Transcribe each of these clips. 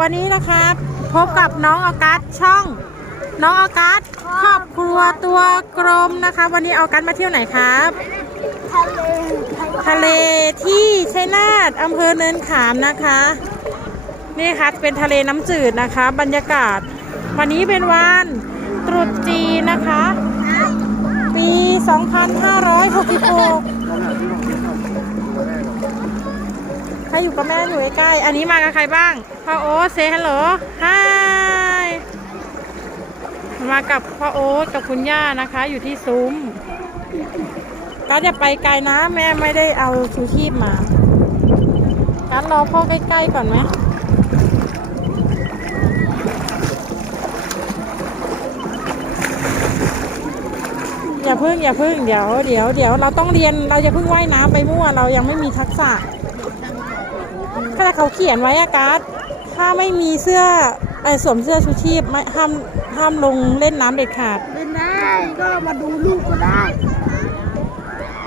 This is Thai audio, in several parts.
วันนี้นะครับ พบกับน้องออกัสช่อง น้องออกัสครอบครัวตัวกลมนะคะ วันนี้ออกัสมาเที่ยวไหนครับ ทะเลทะเลที่ชัยนาทอำเภอเนินขามนะคะ นี่ค่ะเป็นทะเลน้ำจืดนะคะ บรรยากาศ วันนี้เป็นวันตรุษจีนนะคะ ปี 2566 ใครอยู่กับแม่อยู่ใกล้ๆอันนี้มากับใครบ้างพ่อโอ๊ตเซฮัลโหลฮายมากับพ่อโอ๊ตกับคุณย่านะคะ อยู่ที่ซุ้มก็จะไปไกลนะแม่ไม่ได้เอาชูชีพมาการรอพ่อใกล้ๆก่อนไหมอย่าพึ่งอย่าพึ่งเดี๋ยวเดี๋ยวเดี๋ยวเราต้องเรียนเราจะพึ่งว่ายน้ำไปมั่วเรายังไม่มีทักษะ ถ้าเขาเขียนไว้อะการ์ดถ้าไม่มีเสื้อไอ้สวมเสื้อชูชีพไม่ห้ามห้ามลงเล่นน้ำเด็ดขาด เล่นได้ก็มาดูลูกก็ได้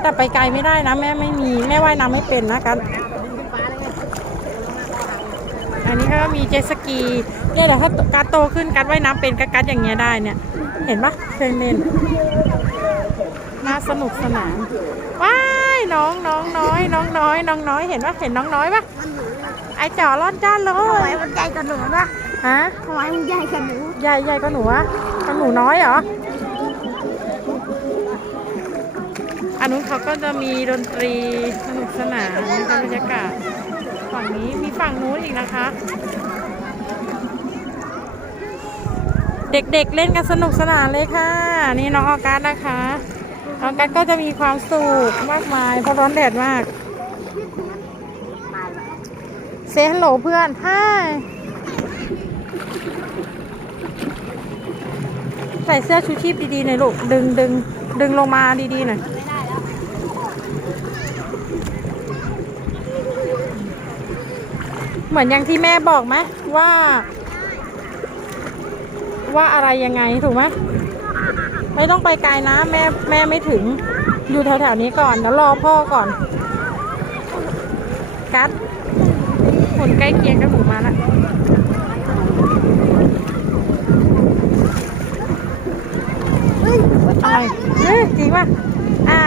แต่ไปไกลไม่ได้นะแม่ไม่มีแม่ว่ายน้ำไม่เป็นนะกัน อันนี้ก็มีเจตสกีเนี่ยเดี๋ยวถ้าการดโตขึ้นการดว่ายน้ำเป็นก็การดอย่างเงี้ยได้เนี่ย เห็นปะเคยเล่นน่าสนุกสนานว้ายน้องน้องน้อย น้องน้อย น้องน้อยเห็นปะเห็นน้องน้อยปะ ไอจ่อร่อนจ้านเลทำไมยมันใหญ่กว่าหนูนะฮะทำไมมันใหญ่กว่าหนูใหญ่ใหญ่ก็หนูวะก็หนูน้อยเหรออันนู้นเขาก็จะมีดนตรีสนุกสนานนะคะบรรยากาศฝั่งนี้มีฝั่งนู้นอีกนะคะ เด็กๆเล่นกันสนุกสนานเลยค่ะ นี่น้องออกัสนะคะ ออกัสก็จะมีความสุขมากมายเพราะร้อนแดดมาก เซฮัลโหลเพื่อนฮายใส่เสื้อชูชีพดีๆหน่อยลูก ดึงดึงดึงลงมาดีๆหน่อยเหมือนอย่างที่แม่บอกไหมว่า ว่าอะไรยังไงถูกไหมไม่ต้องไปไกลนะ แม่แม่ไม่ถึงอยู่แถวๆนี้ก่อน แล้วรอพ่อก่อน กัด คนใกล้เคียงกับหนูมาล้วอะไรเฮ้ยจริงป่ะอ่า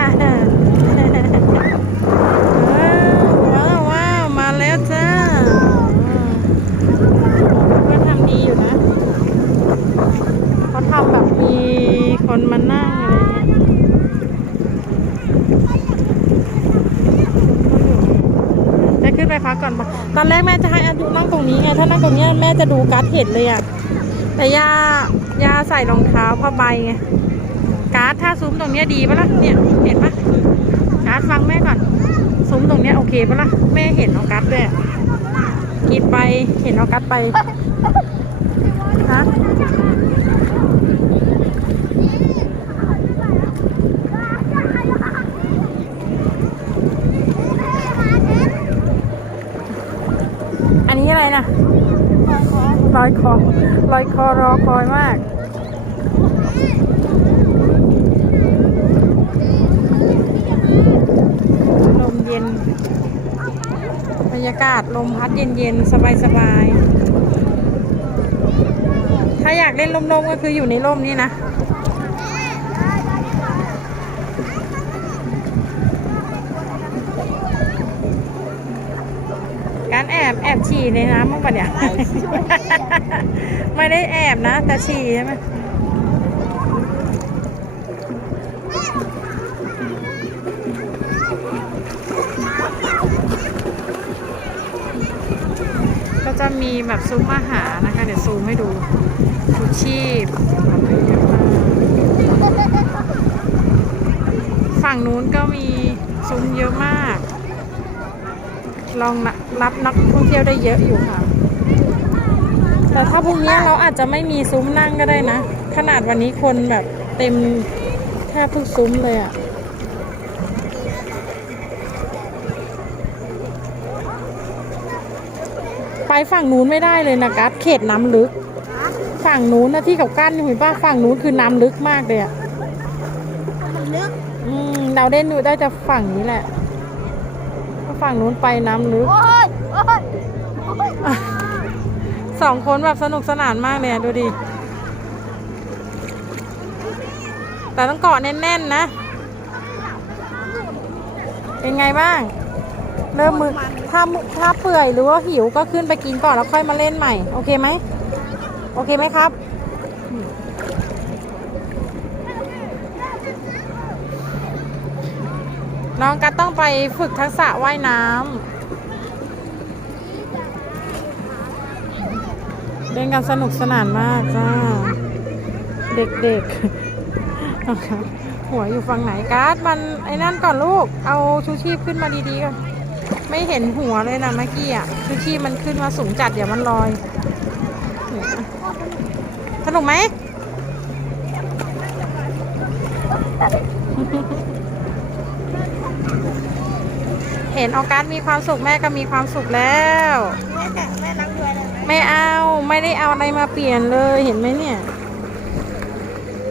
ว้าวว้าวมาแล้วจ้าเพื่อนทำดีอยู่นะเขาทำแบบมีคนมานั่งอะไรเงี้ยจะขึ้น ไปพักก่อนปะตอนแรกแม่จะให้อายุนั่งตรงนี้ไง ถ้านั่งตรงนี้แม่จะดูการ์ดเห็นเลยอะแต่ย่าย่าใส่รองเท้าผ้าใบไง การ์ดถ้าซุ้มตรงนี้ดีปะล่ะ เนี่ยเห็นปะการ์ดฟังแม่ก่อน ซุ้มตรงนี้โอเคปะล่ะ แม่เห็นออกัสด้วยอะกินไป เห็นออกัสไปฮะ อั นะไรนะลอยคอลอยคอรอคอยมาก ลมเย็น บรรยากาศลมพัดเย็นๆ สบายๆ ถ้าอยากเล่นลมๆก็คืออยู่ในร่มนี่นะ การแอบแอบฉี่ในน้ำมั้างปะเนี่ย ไม่ได้แอบนะ แต่ฉี่ใช่ไหมก็จะมีแบบซุ้มอาหารนะคะ เดี๋ยวซูมให้ดูชูชีพ ฝั่งนู้นก็มีซุ้มเยอะมาก ลองนะรับนักท่องเที่ยวได้เยอะอยู่ค่ะ แต่ถ้าพรุ่งนี้เราอาจจะไม่มีซุ้มนั่งก็ได้นะ ขนาดวันนี้คนแบบเต็มแทบทุกซุ้มเลยอะไปฝั่งนู้นไม่ได้เลยนะกัสเขตน้ำลึก ฝั่งนู้นนะที่เขากั้นเห็นป่ะฝั่งนู้นคือน้ำลึกมากเลยอะมันลึก อืมเราได้ดูได้จะฝั่งนี้แหละเพราะ ฝั่งนู้นไปน้ำลึกโอ้ยโอ้ยโอ้ยสองคนแบบสนุกสนานมากเลยอะดูดิ แต่ต้องเกาะแน่นๆนะ เป็นไงบ้าง เริ่มมือถ้ามือถ้าเปื่อยหรือว่าหิวก็ขึ้นไปกินก่อนแล้วค่อยมาเล่นใหม่ โอเคไหม โอเคไหมครับ น้องกัดต้องไปฝึกทักษะว่ายน้ำเล่นกันสนุกสนานมากจ้า เด็กๆ หัวอยู่ฝั่งไหนการ์ดมันไอ้นั่นก่อนลูก เอาชูชีพขึ้นมาดีๆก่อนไม่เห็นหัวเลยนะเมื่อกี้อะชูชีพมันขึ้นมาสูงจัดเดี๋ยวมันลอย สนุกไหม เห็นออกัสมีความสุขแม่ก็มีความสุขแล้วแม่แต่แม่นั่งด้วยได้ไหมไม่เอาไม่ได้เอาอะไรมาเปลี่ยนเลยเห็นไหมเนี่ย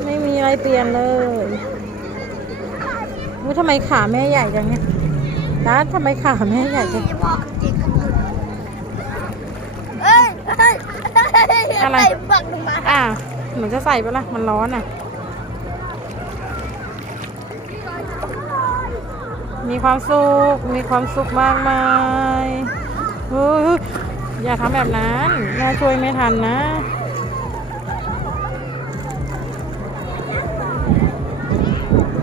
ไม่มีอะไรเปลี่ยนเลยว่าทำไมขาแม่ใหญ่จังเนี่ยนะทำไมขาแม่ใหญ่จังที่บอกจริงเอ้ยเอ้ยอะไรใส่บักลงมาอ่าหนูจะใส่ไปะละมันร้อนอะ มีความสุข มีความสุขมากมายเฮ้ยอย่าทำแบบนั้นแม่ช่วยไม่ทันนะ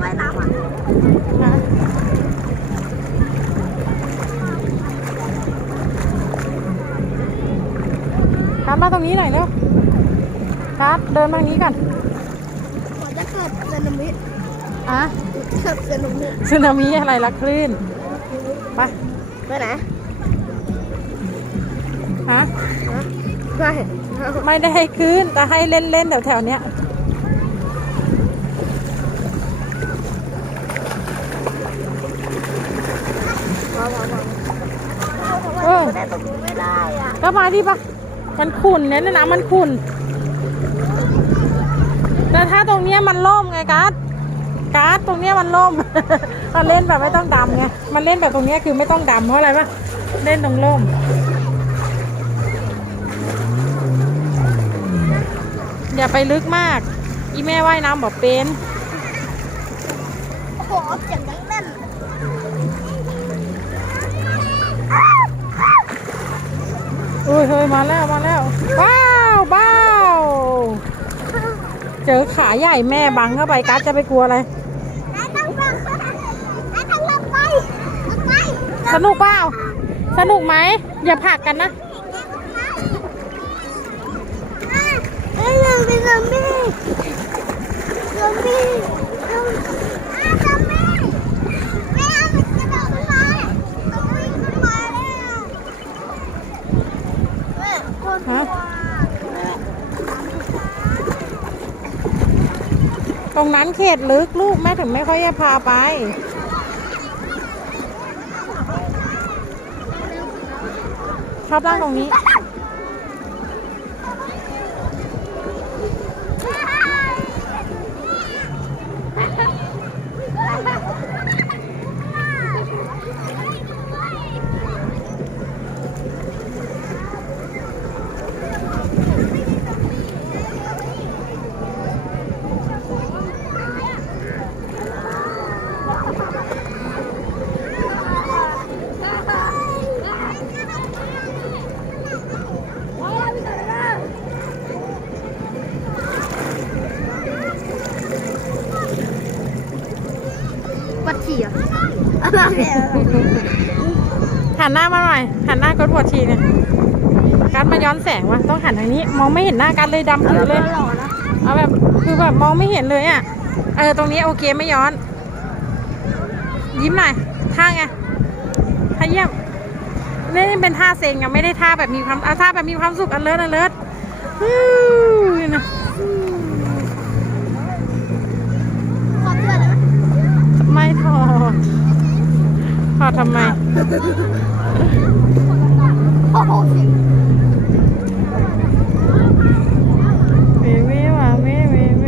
ว่ายน้ำอะนะคัดมาตรงนี้หน่อยเร็วคัดเดินมาทางนี้กัน อะเกิดสึนามิสึนามิอะไรละคลื่นไปไปไหนฮะไปไม่ได้ให้คลื่นแต่ให้เล่นเล่นๆแถวแถวๆเนี้ยว้าวว้าวว้าวเออแต่ตรงนี้ไม่ได้อะก็มาดิปะมันขุ่นเนี่ยนะมันขุ่นแต่ถ้าตรงเนี้ยมันล่มไงการ์ด การ์ดตรงเนี้ยมันล่มมันเล่นแบบไม่ต้องดำไงมันเล่นแบบตรงเนี้ยคือไม่ต้องดำเพราะอะไรปะเล่นตรงล่มอย่าไปลึกมาก อีแม่ว่ายน้ำบอกเป็นโอ้โหเสียงดังแน่นอุ้ยเฮ้ยมาแล้วมาแล้วว้าวว้าว เจอขาใหญ่แม่บังเข้าไปกัดจะไปกลัวอะไร สนุกเปล่า สนุกไหม อย่าผลักกันนะเอ้ยเราเป็นซอมบี้ซอมบี้ซอมอ่าซอมบี้ไม่เอามันกระโดดขึ้นมาซอมบี้ขึ้นมาแล้วแม่คน ฮะ กลัว ตรง นั้นเขตลึกลูกแม่ถึงไม่ค่อยจะพาไป ชอบนั่งตรงนี้ หันหน้ามาหน่อย หันหน้าก็ปวดทีเนี่ยการมาย้อนแสงวะต้องหันทางนี้ มองไม่เห็นหน้ากันเลยดำถือเลย เอาแบบคือแบบมองไม่เห็นเลยอะ เออตรงนี้โอเคไม่ย้อน ยิ้มหน่อย ท่าไงท่าเยี่ยมนี่เป็นท่าเซ็งอะไม่ได้ท่าแบบมีความเอาท่าแบบมีความสุขอันเลิศอันเลิศฮู้นะ พอทำไมอเมเมว่ะเมเมเม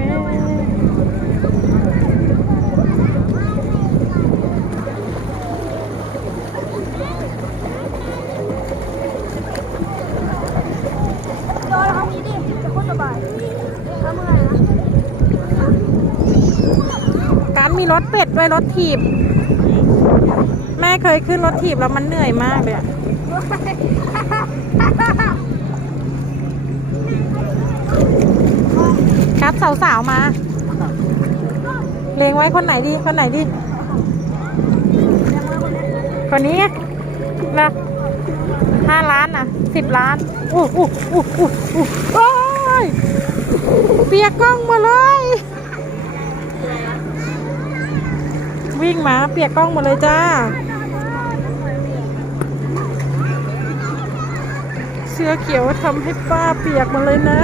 โดนทำนี้ดิจะโคตสบายทำเมื่ไหนะการมีรถเป็ดด้วยรถถีบ ม่เคยขึ้นรถถีบแล้วมันเหนื่อยมากเลยอะครับสาวๆมา เลงไว้คนไหนดีคนไหนดี คนนี้นะห้าล้านอะสิบล้านอู้อู้อู้อู้อู้โอ้ยเปียกกล้องมาเลย วิ่งมาเปียกกล้องมาเลยจ้า เสื้อเขียวทำให้ป้าเปียกมาเลยนะ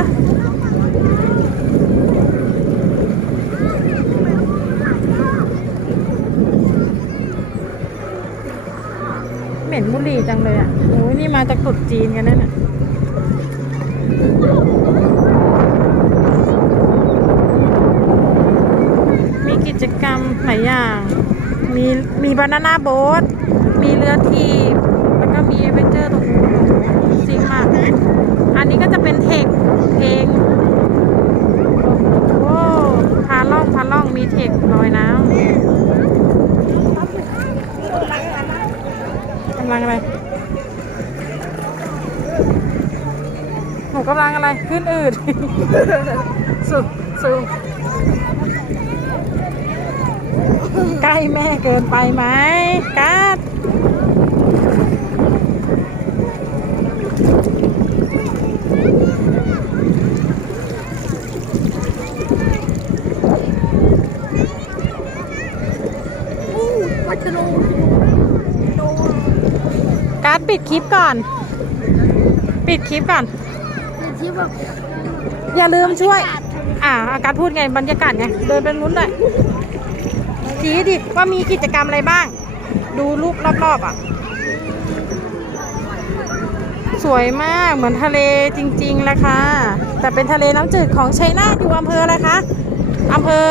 เหม็นบุหรี่จังเลยอะโอ้ยนี่มาจากตุดจีนกันนั่นน่ะมีกิจกรรมหลายอย่าง มีมีบานาน่าโบ๊ทมีเรือทีบ แล้วก็มีเอเวนเจอร์ตรงนู้นจริงมาก อั นนี้ก็จะเป็นเทคเพลงโอ้พาล่องพาล่องมีเทคลอยน้ำกำลังอะไรหนูกำลังอะไร ขึ้นอืดสุดสูงใกล้แม่เกินไปไหมกัด กัดปิดคลิปก่อน ปิดคลิปก่อน อย่าลืมช่วย อ่าอาการพูดไงบรรยากาศไง เดินไปนู้นเลยชี้ดิว่ามีกิจกรรมอะไรบ้าง ดูรูปรอบๆอะ วยมากเหมือนทะเลจริงๆแหละค่ะแต่เป็นทะเลน้ำจืดของชัยนาทอยู่อำเภออะไรคะอำเภอ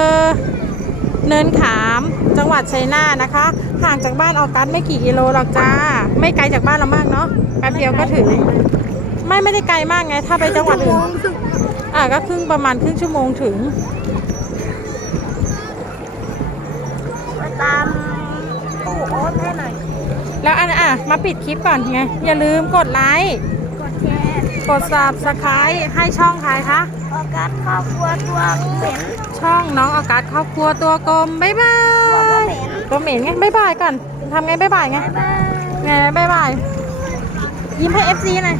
เนินขามจังหวัดชัยนาทนะคะ ห่างจากบ้านออกัสไม่กี่กิโลหรอกจ้า ไม่ไกลจากบ้านเรามากเนาะแป๊บเดียวก็ถึง ไม่ไม่ได้ไกลมากไง ถ้าไปจังหวัดอื่นอะก็ครึ่งประมาณครึ่งชั่วโมงถึงไปตามตู้โอ๊ตให้หน่อย แล้วอันอะ มาปิดคลิปก่อนไง อย่าลืมกดไลค์ กดแชร์กด subscribe ให้ช่องใครคะออกัสครอบครัวตัวเหม็นช่องน้องออกัสครอบครัวตัวกลมบ๊ายบาตัวเหม็ยนตัวเหม็นไงบ๊ายบายก่อนทำไงบ๊ายบายไงบ๊ายบาย ไงบ๊ายบาย ยิ้มให้ FC หน่อย